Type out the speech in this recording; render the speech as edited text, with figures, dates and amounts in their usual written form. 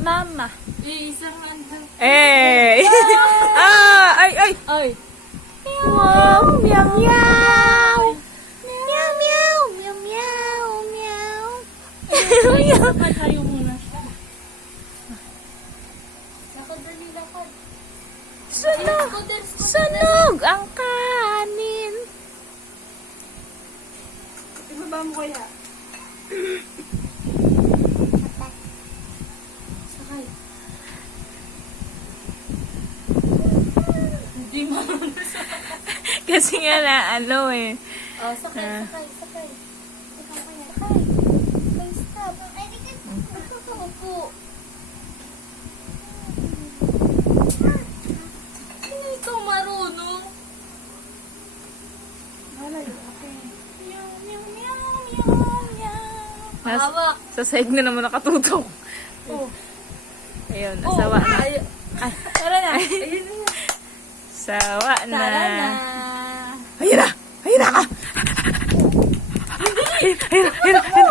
Mama. Isang andang. Eh! Ah! Ay! Ay! Ay. Wow! Meow! Meow! Meow! Meow! Meow! Meow! Meow! Tayo muna siya. Lakad, dali, lakad. Sunog! Sunog ang kanin! Ibaba mo kaya? Sakay. Hindi marunong sa... Kasi nga na ano eh. Oh, sakay, Ah. sakay, sakay. Sakay, sakay. Stop. Ay, di ka. Upo. Hindi ikaw marunong. Wala yung akin. Meow, meow, meow, meow, meow. Hawak. Sa sahig na naman nakatutok. Oh. Ayun, nasawa na. Ay. Tara na. Ayun na. Sawa na. Tara na. Ayun na! Ayun na ka! Ayun na! Ayun na! Ayun na!